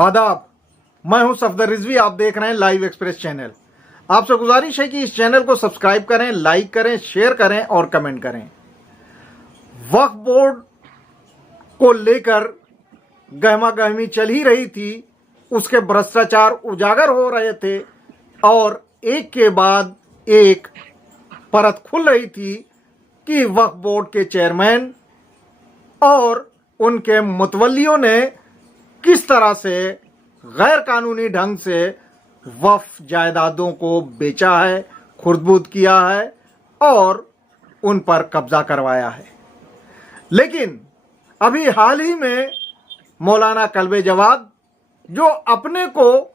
आदाब, मैं हूं सफदर रिजवी। आप देख रहे हैं लाइव एक्सप्रेस चैनल। आपसे गुजारिश है कि इस चैनल को सब्सक्राइब करें, लाइक करें, शेयर करें और कमेंट करें। वक्फ बोर्ड को लेकर गहमा गहमी चल ही रही थी, उसके भ्रष्टाचार उजागर हो रहे थे और एक के बाद एक परत खुल रही थी कि वक्फ बोर्ड के चेयरमैन और उनके मुतवल्लियों ने किस तरह से गैर कानूनी ढंग से वक्फ जायदादों को बेचा है, खुर्द-बुर्द किया है और उन पर कब्जा करवाया है। लेकिन अभी हाल ही में मौलाना कल्बे जवाद, जो अपने को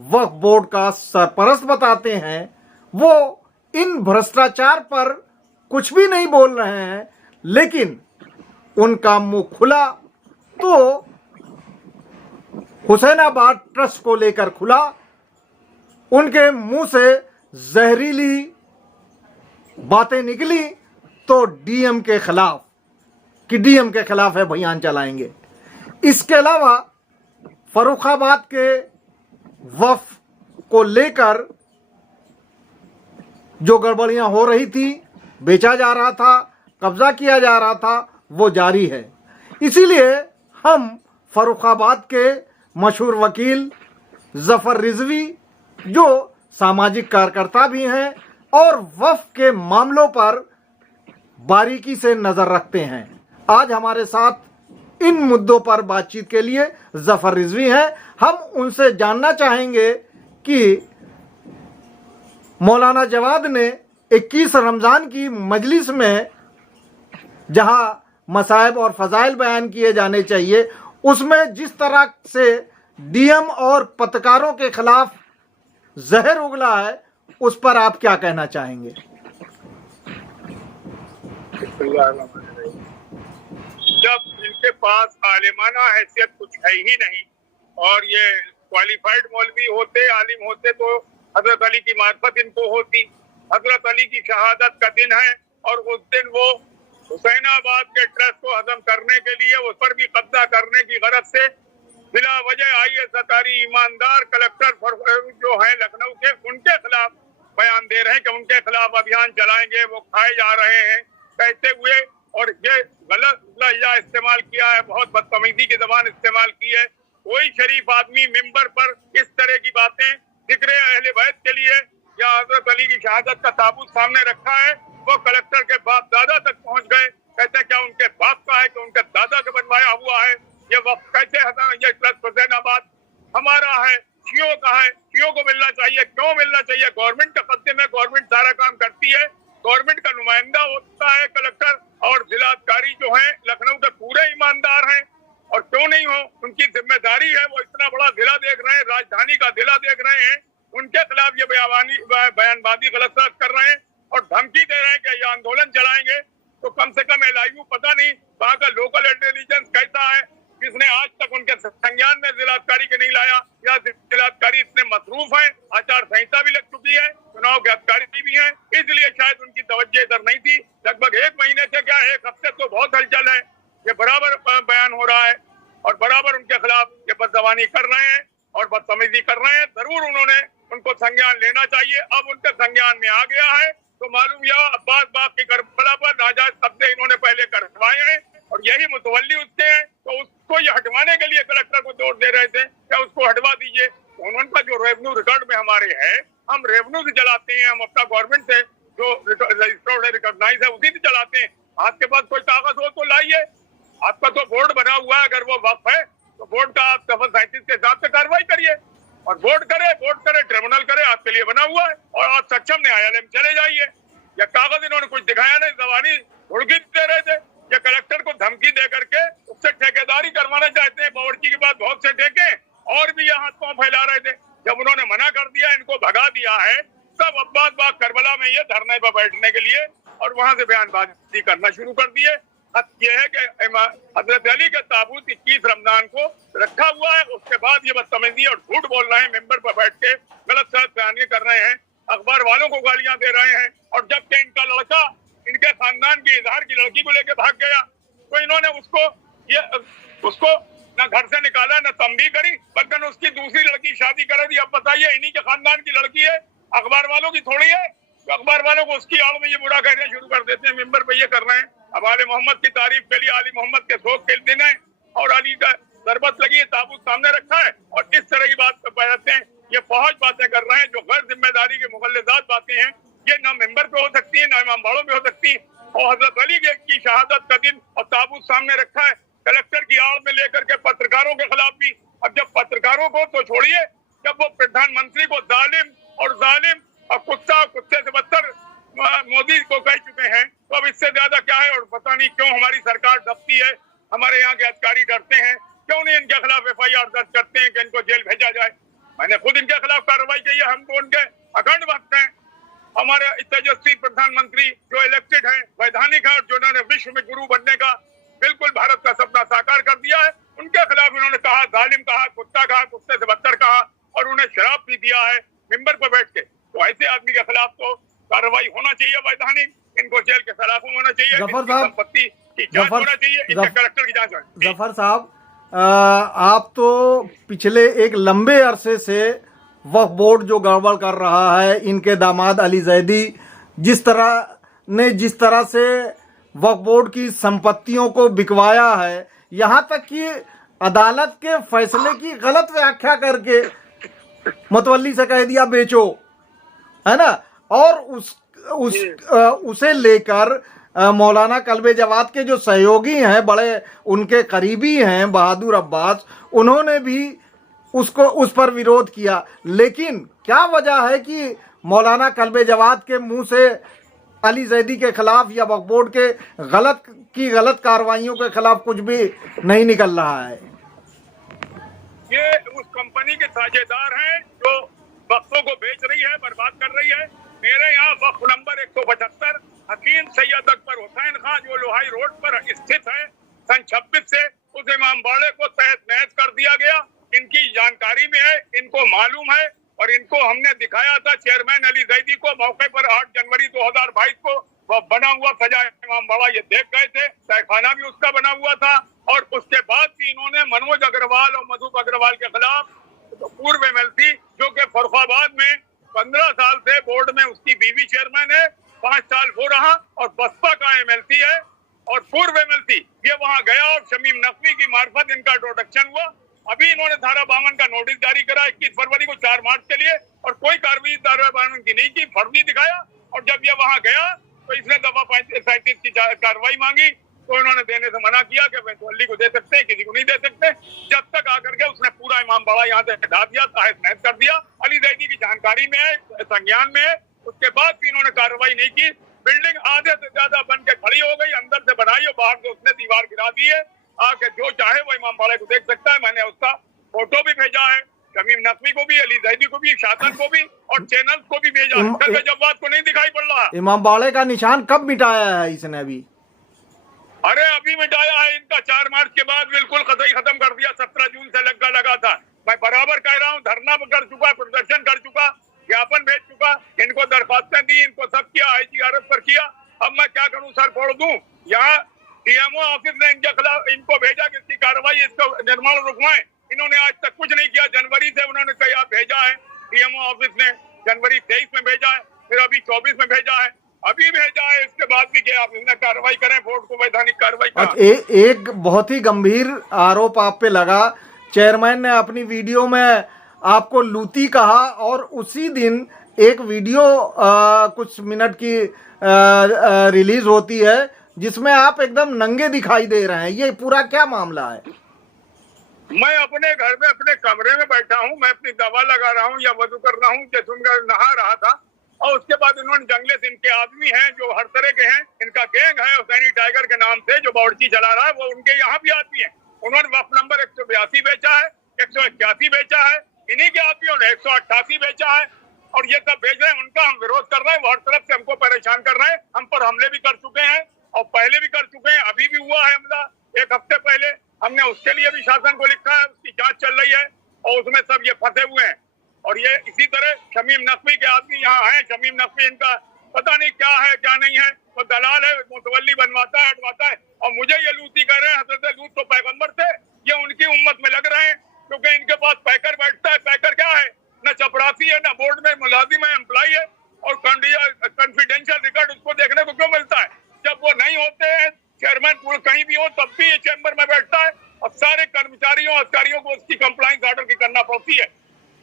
वक्फ बोर्ड का सरपरस्त बताते हैं, वो इन भ्रष्टाचार पर कुछ भी नहीं बोल रहे हैं, लेकिन उनका मुंह खुला तो हुसैनाबाद ट्रस्ट को लेकर खुला। उनके मुंह से जहरीली बातें निकली तो डीएम के खिलाफ है बयान चलाएंगे। इसके अलावा फर्रुखाबाद के वक्फ को लेकर जो गड़बड़ियां हो रही थी, बेचा जा रहा था, कब्जा किया जा रहा था, वो जारी है। इसीलिए हम फर्रुखाबाद के मशहूर वकील जफर रिजवी, जो सामाजिक कार्यकर्ता भी हैं और वक्फ के मामलों पर बारीकी से नजर रखते हैं, आज हमारे साथ इन मुद्दों पर बातचीत के लिए जफर रिजवी हैं। हम उनसे जानना चाहेंगे कि मौलाना जवाद ने 21 रमजान की मजलिस में जहां मसाइब और फजाइल बयान किए जाने चाहिए, उसमें जिस तरह से डीएम और पत्रकारों के खिलाफ जहर उगला है, उस पर आप क्या कहना चाहेंगे? जब इनके पास आलिमाना हैसियत कुछ है ही नहीं और ये क्वालिफाइड मौलवी होते, आलिम होते, तो हजरत अली की मार्फत इनको होती। हजरत अली की शहादत का दिन है और उस दिन वो हुसैनाबाद के ट्रस्ट को हजम करने के लिए, उस पर भी कब्जा करने की गरज से बिला वजह आईएएस अधिकारी ईमानदार कलेक्टर जो है लखनऊ के, उनके खिलाफ बयान दे रहे हैं कि उनके खिलाफ अभियान चलाएंगे, वो खाए जा रहे हैं कहते हुए। और ये गलत लहजा इस्तेमाल किया है, बहुत बदतमीजी की जबान इस्तेमाल की है। कोई शरीफ आदमी मिंबर पर इस तरह की बातें जिक्र अहले बैत के लिए या हजरत अली की शहादत का ताबूत सामने रखा है, वो कलेक्टर के बाप दादा तक पहुंच गए। कहते हैं क्या उनके बाप का है कि उनके दादा का बनवाया हुआ है? ये वक्त कैसे हटा? ये ट्रस्ट हुसैनाबाद हमारा है, शियों का है, शियों को मिलना चाहिए। क्यों मिलना चाहिए? गवर्नमेंट का कब्जे में गवर्नमेंट सारा काम करती है, गवर्नमेंट का नुमाइंदा होता है कलेक्टर, और जिलाधिकारी जो है लखनऊ के पूरे ईमानदार हैं। और क्यों नहीं हो, उनकी जिम्मेदारी है। वो इतना बड़ा जिला देख रहे हैं, राजधानी का जिला देख रहे हैं, उनके खिलाफ ये बयानबाजी गलत कर रहे हैं और धमकी दे रहे हैं कि ये आंदोलन चलाएंगे। तो कम से कम एलआईयू, पता नहीं वहाँ का लोकल इंटेलिजेंस कैसा है, किसने आज तक उनके संज्ञान में जिलाधिकारी के नहीं लाया, या जिलाधिकारी इतने मसरूफ हैं, आचार संहिता भी लग चुकी है, चुनाव के अधिकारी भी हैं, इसलिए शायद उनकी तवज्जो इधर नहीं थी। लगभग एक महीने से, क्या एक हफ्ते तो बहुत हलचल है, ये बराबर बयान हो रहा है और बराबर उनके खिलाफ ये बदजबानी कर रहे हैं और बदतमीजी कर रहे हैं। जरूर उन्होंने उनको संज्ञान लेना चाहिए। अब उनके संज्ञान में आ गया है तो मालूम यह अब्बास बाग की करबला पर नाजायज कब्जे इन्होंने पहले करवाए हैं और यही मुतवल्ली उसके हैं, तो उसको ये हटवाने के लिए कलेक्टर को दौड़ दे रहे थे क्या उसको हटवा दीजिए। उनका जो रेवेन्यू रिकॉर्ड में हमारे है, हम रेवेन्यू से चलाते हैं, हम अपना गवर्नमेंट से जो रजिस्टर्ड है, रिकॉग्नाइज है, उसी से चलाते हैं। आपके पास कोई कागज हो तो लाइए। आपका तो बोर्ड बना हुआ है, अगर वो वक्फ है तो बोर्ड का आप दफा 37 के हिसाब से कार्रवाई करिए और बोर्ड करे, ट्रिब्यूनल करे, आपके लिए बना हुआ है। और आप सक्षम न्यायालय में चले जाइए। या कागज इन्होंने कुछ दिखाया नहीं, जबानी हुड़की दे रहे थे। या कलेक्टर को धमकी दे करके उससे ठेकेदारी करवाना चाहते हैं, बावर्ची के बाद बहुत से ठेके और भी यहाँ हाथ फैला रहे थे। जब उन्होंने मना कर दिया, इनको भगा दिया है, सब अब्बास बाग करबला में ये धरने पर बैठने के लिए और वहां से बयानबाजी करना शुरू कर दिए। यह है कि हजरत अली के ताबूत 21 रमजान को रखा हुआ है, उसके बाद ये बदतमीजी और झूठ बोल रहे हैं, मेंबर पर बैठ के गलत सलत बयानी कर रहे हैं, अखबार वालों को गालियां दे रहे हैं। और जबकि इनका लड़का इनके खानदान की इजहार की लड़की को लेकर भाग गया तो इन्होंने उसको ना घर से निकाला, ना तंबी करी, बल्कि उसकी दूसरी लड़की शादी करा दी। अब बताइए, इन्हीं के खानदान की लड़की है, अखबार वालों की थोड़ी है। तो अखबार वालों को उसकी आड़ में ये बुरा कहना शुरू कर देते हैं, मिंबर पे ये कर रहे हैं। अब आले मोहम्मद की तारीफ के लिए, आली मोहम्मद के शोक के दिन है और अली का शरबत लगी है, ताबूत सामने रखा है और इस तरह की बात बताते हैं। ये फौज बातें कर रहे हैं जो गैर जिम्मेदारी के मुगल्लजात बातें हैं। ये ना मिंबर पे हो सकती है, ना इमामबाड़ों पे हो सकती है। और हजरत अली की शहादत का दिन और ताबूत सामने रखा है, कलेक्टर की आड़ में लेकर के पत्रकारों के खिलाफ भी। अब जब पत्रकारों को तो छोड़िए, जब वो प्रधानमंत्री को जालिम और कुत्ता, कुत्ते से बदतर मोदी को कह चुके हैं, तो अब इससे ज्यादा क्या है। और पता नहीं क्यों हमारी सरकार डरती है, हमारे यहाँ के अधिकारी डरते हैं, क्यों नहीं इनके खिलाफ FIR दर्ज करते हैं कि इनको जेल भेजा जाए। मैंने खुद इनके खिलाफ कार्रवाई की है, हम तो उनके अखंड भक्त हैं। हमारे तेजस्वी प्रधानमंत्री जो इलेक्टेड हैं, वैधानिक हैं, और जिन्होंने विश्व में गुरु बनने का बिल्कुल भारत का सपना साकार कर दिया है, उनके खिलाफ इन्होंने कहा, जालिम कहा, कुत्ता कहा, कुत्ते से बदतर कहा और उन्हें शराब भी दिया है मिंबर पर बैठ के। तो ऐसे आदमी के खिलाफ तो कार्रवाई होना चाहिए वैधानिक, इनको जेल के सलाखों होना चाहिए, संपत्ति की जांच होना चाहिए, इनके कलेक्टर की जांच होनी। जफर साहब, आप तो पिछले एक लंबे अरसे से वक्फ बोर्ड जो गड़बड़ कर रहा है, इनके दामाद अली जैदी जिस तरह से वक्फ बोर्ड की संपत्तियों को बिकवाया है, यहाँ तक कि अदालत के फैसले की गलत व्याख्या करके मतवल्ली से कह दिया बेचो, है ना। और उसे लेकर मौलाना कल्बे जवाद के जो सहयोगी हैं, बड़े उनके करीबी हैं बहादुर अब्बास, उन्होंने भी उस पर विरोध किया। लेकिन क्या वजह है कि मौलाना कल्बे जवाद के मुंह से अली जैदी के खिलाफ या वक्फ बोर्ड के गलत कार्रवाइयों के खिलाफ कुछ भी नहीं निकल रहा है? ये उस कंपनी के साझेदार हैं जो वक्फों को बेच रही है, बर्बाद कर रही है। मेरे यहाँ वक्फ नंबर 175 हकीम सैयद अकबर हुसैन खान जो लोहाई रोड पर स्थित है, सन 26 से उस इमामबाड़े को तहत नहस कर दिया गया। इनकी जानकारी में है, इनको मालूम है और इनको हमने दिखाया था चेयरमैन अली जैदी को मौके पर 8 जनवरी 2022 को। वह बना हुआ सजा इमामबाड़ा ये देख गए थे, तहखाना भी उसका बना हुआ था। और उसके बाद भी इन्होंने मनोज अग्रवाल और मधुप अग्रवाल के खिलाफ पूर्व MLC जो कि फरुखाबाद में 15 साल से बोर्ड में उसकी बीवी चेयरमैन है, 5 साल वो रहा और बसपा का MLC है और पूर्व MLC, ये वहां गया और शमीम नकवी की मार्फत इनका इंट्रोडक्शन हुआ। अभी इन्होंने धारा 52 का नोटिस जारी करा 21 फरवरी को 4 मार्च के लिए, और कोई कार्रवाई धारा 52 की नहीं की, फर्जी दिखाया। और जब ये वहां गया तो इसने दफा 37 की कार्रवाई मांगी, तो इन्होंने देने से मना किया कि अली को दे सकते हैं, किसी को नहीं दे सकते। जब तक आकर के उसने पूरा इमामबाड़ा यहाँ से हटा दिया, तहस नहस कर दिया। अली जैदी की जानकारी में है, संज्ञान में है। उसके बाद भी इन्होंने कार्रवाई नहीं की। बिल्डिंग आधे से ज्यादा बन के खड़ी हो गई, अंदर से बनाई और बाहर से उसने दीवार गिरा दी है। आके जो चाहे वो इमामबाड़े को देख सकता है। मैंने उसका फोटो भी भेजा है, शमीम नकवी को भी, अली जैदी को भी, शासन को भी और चैनल को भी भेजा। जवाब को नहीं दिखाई पड़ रहा। इमामबाड़े का निशान कब मिटाया है इसने? अरे अभी मिटाया है इनका, 4 मार्च के बाद बिल्कुल कतई खत्म कर दिया। 17 जून से लगा था। मैं बराबर कह रहा हूँ, धरना कर चुका, प्रदर्शन कर चुका, ज्ञापन भेज चुका, इनको दरखास्तें दी, इनको सब किया, IGRF पर किया। अब मैं क्या करूँ सर, फोड़ दूं? यहाँ DMO ऑफिस ने इनके खिलाफ इनको भेजा कि इसकी कार्रवाई, इसको निर्माण रुकवाएं। इन्होंने आज तक कुछ नहीं किया। जनवरी से उन्होंने कहा भेजा है, DMO ऑफिस ने जनवरी 23 में भेजा है, फिर अभी 24 में भेजा है, अभी भेजा है। इसके बाद भी क्या आप इसमें कार्रवाई करें, बोर्ड को वैधानिक कार्रवाई करें। एक बहुत ही गंभीर आरोप आप पे लगा, चेयरमैन ने अपनी वीडियो में आपको लूती कहा और उसी दिन एक वीडियो कुछ मिनट की रिलीज होती है जिसमें आप एकदम नंगे दिखाई दे रहे हैं। ये पूरा क्या मामला है? मैं अपने घर में अपने कमरे में बैठा हूँ, मैं अपनी दवा लगा रहा हूँ या वजू कर रहा हूँ, जैसे नहा रहा था। और उसके बाद इन्होंने जंगले से, इनके आदमी हैं जो हर तरह के हैं, इनका गैंग है हुसैनी टाइगर के नाम से जो बावर्ची चला रहा है, वो उनके यहाँ भी आदमी है। उन्होंने वक्फ नंबर 182 बेचा है, 181 बेचा है, इन्हीं के आदमियों ने 188 बेचा है और ये सब बेच रहे हैं। उनका हम विरोध कर रहे हैं, वो हर तरफ से हमको परेशान कर रहे हैं। हम पर हमले भी कर चुके हैं और पहले भी कर चुके हैं, अभी भी हुआ है हमला 1 हफ्ते पहले। हमने उसके लिए भी शासन को लिखा है, उसकी जांच चल रही है और उसमें सब ये फंसे हुए हैं। और ये इसी तरह शमीम नकवी के आदमी यहाँ हैं। शमीम नकवी इनका पता नहीं क्या है क्या नहीं है, वो दलाल है, मुतवल्ली बनवाता है, हटवाता है। और मुझे ये लूती कह रहे हैं, हजरत लूत तो पैगंबर थे, ये उनकी उम्मत में लग रहे हैं, क्योंकि इनके पास पैकर बैठता है। पैकर क्या है? न चपरासी है, न बोर्ड में मुलाजिम है, एम्प्लॉय है, और कॉन्फिडेंशियल रिकॉर्ड उसको देखने को क्यों मिलता है? जब वो नहीं होते हैं चेयरमैन कहीं भी हो, तब भी ये चैम्बर में बैठता है और सारे कर्मचारियों अधिकारियों को उसकी कंप्लाइंस ऑर्डर की करना पड़ती है।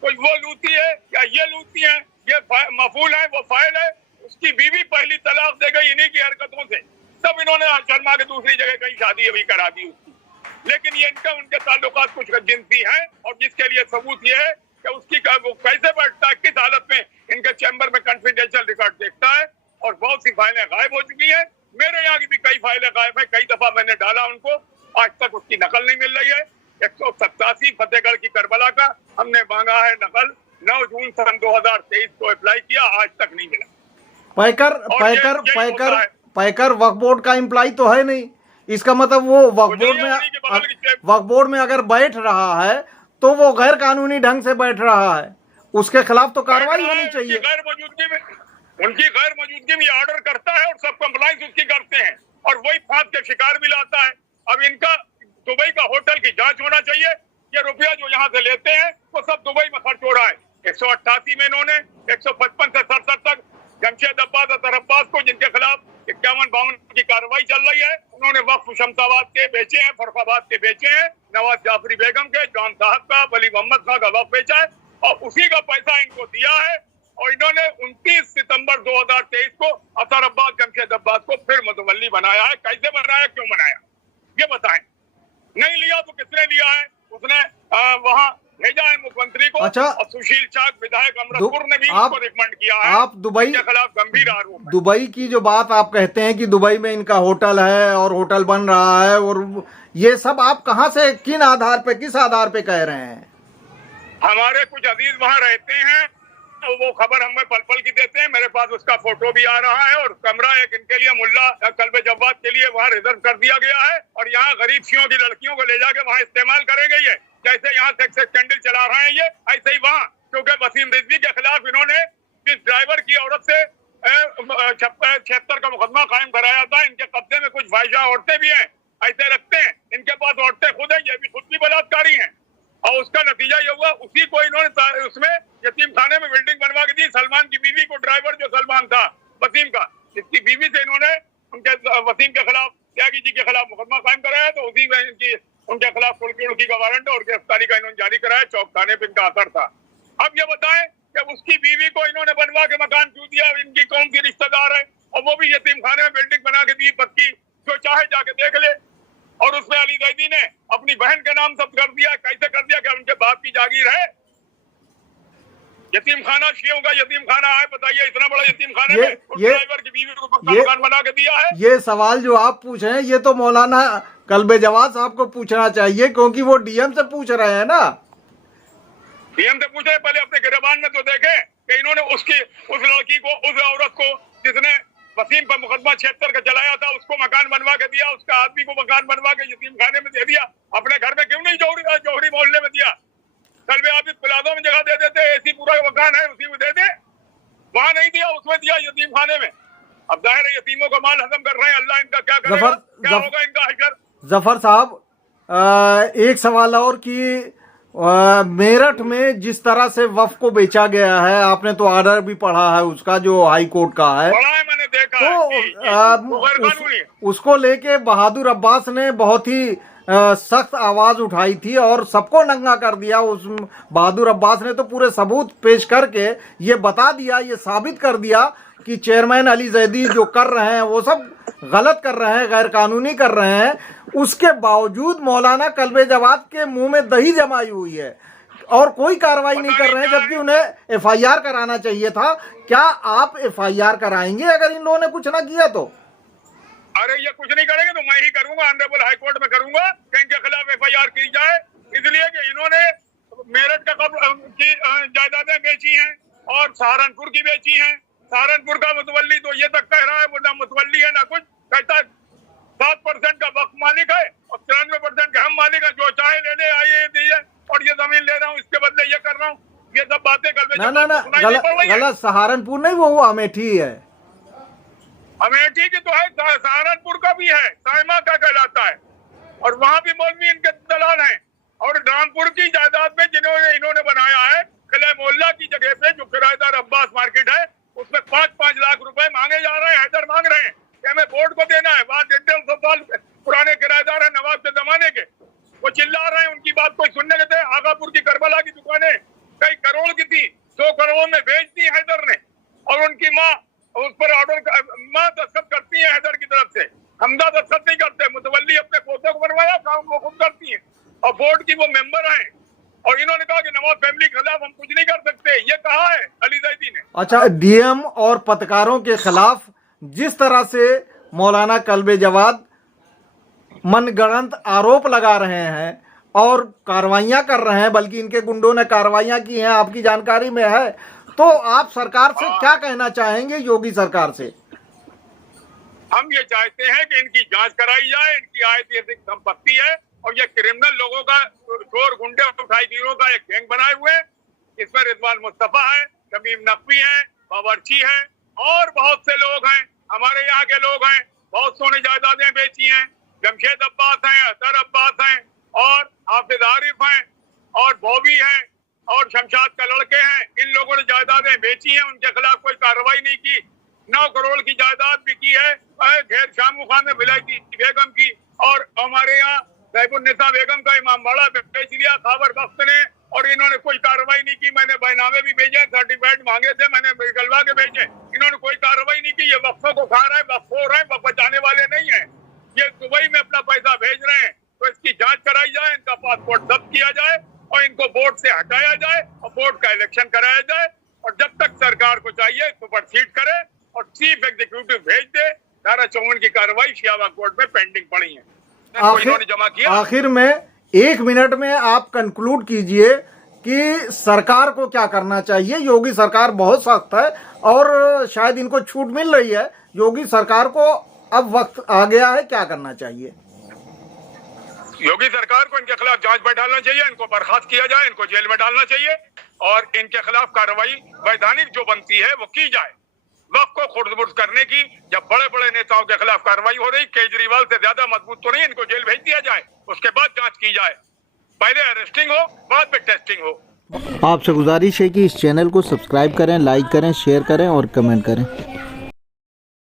तो वो लूटी है या ये लूटी है, ये मफूल है, वो फाइल है। उसकी बीवी पहली तलाक दे गई इन्हीं की हरकतों से। तब इन्होंने शर्मा के दूसरी जगह कहीं शादी अभी करा दी उसकी। लेकिन ये इनका उनके ताल्लुकात कुछ जिनसी हैं, और जिसके लिए सबूत ये है कि उसकी वो कैसे बैठता है, किस हालत में इनके चैम्बर में कॉन्फिडेंशियल रिकॉर्ड देखता है। और बहुत सी फाइलें गायब हो चुकी हैं। मेरे यहाँ की भी कई फाइलें गायब है, कई दफा मैंने डाला उनको, आज तक उसकी नकल नहीं मिल रही है। 187 फतेहगढ़ की करबला का हमने मांगा है नकल, 9 जून सन 2023 को अप्लाई किया, आज तक नहीं मिला। पैकर वक्फ बोर्ड का एम्प्लॉय तो है नहीं, इसका मतलब वो वक्फ बोर्ड में अगर बैठ रहा है तो वो गैर कानूनी ढंग से बैठ रहा है, उसके खिलाफ तो कार्रवाई होनी चाहिए। उनकी गैर मौजूदगी में ऑर्डर करता है और सब कंप्लाइंस उसकी करते हैं, और वही फांद के शिकार भी लाता है। अब इनका दुबई का होटल की जांच होना चाहिए। ये रुपया जो यहाँ से लेते हैं वो सब दुबई में खर्च हो रहा है। 188 में इन्होंने 155 से 67 तक जमशेद अब्बास अतर अब्बास को, जिनके खिलाफ 51-52 की कार्रवाई चल रही है, उन्होंने वक्फ शमशाबाद के बेचे हैं, फरुखाबाद के बेचे हैं, नवाज जाफरी बेगम के, जॉन साहब का, वली मोहम्मद खां का वक्फ बेचा है, और उसी का पैसा इनको दिया है। और इन्होंने 29 सितंबर 2023 को अतर अब्बास जमशेद अब्बास को फिर मुतवल्ली बनाया है। कैसे बनाया, क्यों बनाया, ये बताएं। नहीं लिया तो किसने लिया है? उसने वहां भेजा है मुख्यमंत्री को। अच्छा, और सुशील चाक विधायक अमृतपुर ने भी उसको रिकमेंड किया है। आप दुबई के खिलाफ गंभीर आरोप है। दुबई की जो बात आप कहते हैं कि दुबई में इनका होटल है और होटल बन रहा है, और ये सब आप कहां से, किन आधार पे, किस आधार पे कह रहे हैं? हमारे कुछ अजीज वहां रहते हैं, तो वो खबर हमें पल पल की देते हैं। मेरे पास उसका फोटो भी आ रहा है, और कमरा एक इनके लिए मुल्ला कल्बे जवाद के लिए वहाँ रिजर्व कर दिया गया है, और यहाँ गरीब शियों की लड़कियों को ले जाके वहाँ इस्तेमाल करेंगे। ये जैसे यहाँ सेक्स स्कैंडल चला रहे हैं, ये ऐसे ही वहाँ, क्योंकि वसीम रिजवी के खिलाफ इन्होंने जिस ड्राइवर की औरत से 76 का मुकदमा कायम कराया था। इनके कब्जे में कुछ फाहिशा औरतें भी हैं, ऐसे रखते हैं। इनके पास औरतें खुद हैं, ये भी खुद भी बलात्कारी हैं, और उसका नतीजा ये हुआ, उसी को इन्होंने उसमें यतीम खाने में बिल्डिंग बनवा के दी। सलमान की बीवी को, ड्राइवर जो सलमान था वसीम का, जिसकी बीवी से इन्होंने उनके वसीम के खिलाफ, त्यागी जी के खिलाफ मुकदमा कायम कराया, तो उसी में इनकी उनके खिलाफ कुर्की का वारंट और गिरफ्तारी का इन्होंने जारी कराया। चौक थाने पे इनका असर था। अब ये बताएं कि उसकी बीवी को इन्होंने बनवा के मकान क्यों दिया? इनकी कौन सी रिश्तेदार है? और वो भी यतीम खाने में बिल्डिंग बना के दी पक्की, जो चाहे जाके देख ले। और उसमें अली जैदी ने अपनी बहन के नाम सब कर दिया। कैसे कर दिया? कि उनके बाप की जागीर है। यतीम खाना शियों का यतीम खाना है, बताइए, इतना बड़ा यतीम खाने में उस ड्राइवर की बीवी को पक्का मकान बना के दिया है। ये सवाल जो आप पूछ रहे हैं, ये तो मौलाना कल्बे जवाद साहब को पूछना चाहिए, क्योंकि वो डीएम से पूछ रहे हैं ना। डीएम से पूछ रहे, पहले अपने गिरबान में तो देखे कि इन्होंने उस लड़की को, उस औरत को जिसने वसीम पर मुकदमा 76 का चलाया था, उसको मकान बनवा के दिया, उसका आदमी को मकान बनवा के यतीम खाने में दे दिया। अपने घर में क्यों नहीं जौहरी मोहल्ले में दिया? कल्बे आबिद प्लाजा में जगह दे देते, ऐसी पूरा मकान है उसी में दे दे। वहां नहीं दिया, उसमें दिया यतीम खाने में। अब जाहिर है यतीमों का माल हजम कर रहे हैं, अल्लाह इनका क्या करेगा, क्या होगा इनका हशर। जफर साहब, एक सवाल और कि मेरठ में जिस तरह से वक्फ को बेचा गया है, आपने तो ऑर्डर भी पढ़ा है उसका, जो हाई कोर्ट का है, पढ़ा है, मैंने देखा तो है। उसको लेके बहादुर अब्बास ने बहुत ही सख्त आवाज उठाई थी और सबको नंगा कर दिया। उस बहादुर अब्बास ने तो पूरे सबूत पेश करके ये बता दिया, ये साबित कर दिया कि चेयरमैन अली जैदी जो कर रहे हैं वो सब गलत कर रहे हैं, गैर कानूनी कर रहे हैं। उसके बावजूद मौलाना कल्बे जवाद के मुंह में दही जमाई हुई है और कोई कार्रवाई नहीं कर रहे हैं, जबकि उन्हें एफआईआर कराना चाहिए था। क्या आप एफआईआर कराएंगे अगर इन लोगों ने कुछ ना किया तो? अरे ये कुछ नहीं करेंगे तो मैं ही करूंगा, ऑनरेबल हाई कोर्ट में करूंगा कि इनके खिलाफ एफआईआर की जाए, इसलिए कि इन्होंने मेरठ की जायदादें बेची हैं और सहारनपुर की बेची हैं। सहारनपुर का मुतवल्ली तो ये तक कह रहा है वो ना मुतवल्ली है ना कुछ, कहता है 7% का वक्फ मालिक है और 93% के हम मालिक है, जो चाहे ले ले, आइए दिए और ये जमीन ले रहा हूँ, इसके बदले ये कर रहा हूँ। ये सब बातें कर गलत सहारनपुर नहीं, वो अमेठी है। अमेठी की तो है, सहारनपुर का भी है, साइमा का कहलाता है। और वहां भी मौलवी इनके दलाल हैं। और रामपुर की जायदाद में जिन्होंने इन्होंने बनाया है किले मोहल्ला की जगह पे जो किराएदार अब्बास मार्केट है, उसमें 5-5 लाख रुपए मांगे जा रहे हैं, हैदर मांग रहे हैं कि हमें बोर्ड को देना है। वहाँ 150 साल पुराने किराएदार है नवाब के जमाने के, वो चिल्ला रहे हैं, उनकी बात कोई सुनने देते। आगापुर की करबला की दुकानें कई करोड़ की थी, 100 करोड़ में बेच दी हैदर ने, और उनकी माँ उस पर ऑर्डर माँ दस्तखत करती है हैदर की तरफ से, हमदा दस्तखत नहीं करते। मुतवल्ली अपने पोतों को बनवाया, काम वो खुद करती है, और बोर्ड की वो मेंबर हैं। और इन्होंने कहा कि नवाज फैमिली के खिलाफ हम कुछ नहीं कर सकते, ये कहा है अली जैदी ने। अच्छा, डीएम और पत्रकारों के खिलाफ जिस तरह से मौलाना कल्बे जवाद मनगढ़ंत आरोप लगा रहे हैं और कार्रवाइयां कर रहे हैं, बल्कि इनके गुंडों ने कार्रवाइयां की हैं, आपकी जानकारी में है, तो आप सरकार से क्या कहना चाहेंगे, योगी सरकार से? हम ये चाहते हैं कि इनकी जांच कराई जाए। इनकी ऐतिहासिक संपत्ति है और ये क्रिमिनल लोगों का, चोर गुंडे उठाईगीरों का एक गैंग बनाए हुए। इसमें रिजवान मुस्तफा है, शमीम नकवी है, बावर्ची है और बहुत से लोग हैं, हमारे यहाँ के लोग हैं। बहुत सोने जायदादें बेची हैं, जमशेद अब्बास हैं, अतर अब्बास हैं और हाफिज आरिफ हैं और बॉबी हैं और शमशाद का लड़के हैं। इन लोगों ने जायदादें बेची हैं, उनके खिलाफ कोई कार्रवाई नहीं की। 9 करोड़ की जायदाद बिकी है घेर शामू खान ने विलायती बेगम की, और हमारे यहाँ सैफुन्निसा बेगम का इमाम बाड़ा बेच लिया खाबर बख्त ने, और इन्होंने कोई कार्रवाई नहीं की। मैंने बैनामे भी भेजे, सर्टिफिकेट मांगे थे, मैंने निकलवा के भेजे, इन्होंने कोई कार्रवाई नहीं की। ये वक्फों को खा रहे हैं, वक्फोर हैं, वक्फ बचाने वाले नहीं है। ये दुबई में अपना पैसा भेज रहे हैं, तो इसकी जांच कराई जाए, इनका पासपोर्ट जब्त किया जाए और इनको बोर्ड से हटाया जाए और बोर्ड का इलेक्शन कराया जाए। और जब तक सरकार को चाहिए सुपरसीड करे और चीफ एग्जीक्यूटिव भेज दे। धारा 54 की कार्रवाई शियाबाग कोर्ट में पेंडिंग पड़ी है, इन्होंने जमा किया। आखिर में 1 मिनट में आप कंक्लूड कीजिए कि सरकार को क्या करना चाहिए। योगी सरकार बहुत सख्त है और शायद इनको छूट मिल रही है, योगी सरकार को अब वक्त आ गया है, क्या करना चाहिए? योगी सरकार को इनके खिलाफ जांच बैठाना चाहिए, इनको बर्खास्त किया जाए, इनको जेल में डालना चाहिए और इनके खिलाफ कार्रवाई वैधानिक जो बनती है वो की जाए। वक्त को खुर्द-बुर्द करने की जब बड़े बड़े नेताओं के खिलाफ कार्रवाई हो रही, केजरीवाल से ज्यादा मजबूत तो नहीं, इनको जेल भेज दिया जाए, उसके बाद जांच की जाए। पहले अरेस्टिंग हो, बाद में टेस्टिंग हो। आपसे गुजारिश है कि इस चैनल को सब्सक्राइब करें, लाइक करें, शेयर करें और कमेंट करें।